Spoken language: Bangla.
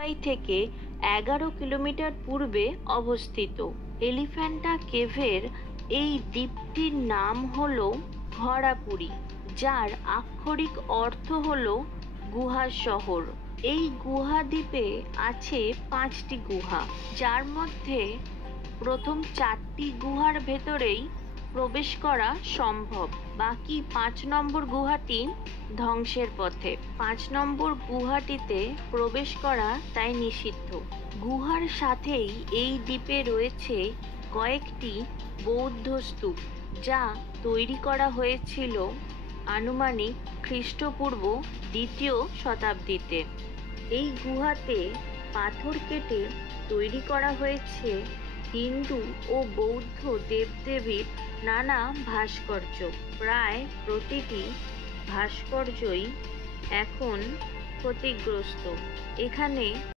মুম্বাই থেকে 11 কিলোমিটার পূর্বে অবস্থিত। এলিফ্যান্টা কেভের এই দ্বীপটির নাম হল ঘোড়াপুরী, যার আক্ষরিক অর্থ হল গুহা শহর। এই গুহা দ্বীপে আছে 5টি গুহা, যার মধ্যে প্রথম 4টি গুহার ভেতরেই প্রবেশ করা সম্ভব। বাকি 5 নম্বর গুহাটি ধ্বংসের পথে। 5 নম্বর গুহাটিতে প্রবেশ করা তাই নিষিদ্ধ। গুহার সাথেই এই দ্বীপে রয়েছে কয়েকটি বৌদ্ধ স্তূপ, যা তৈরি করা হয়েছিল আনুমানিক খ্রিস্টপূর্ব 2য় শতাব্দীতে। এই গুহাতে পাথর কেটে তৈরি করা হয়েছে হিন্দু ও বৌদ্ধ দেবদেবীর নানা ভাস্কর্য। প্রায় প্রতিটি ভাস্কর্যই এখন ক্ষতিগ্রস্ত। এখানে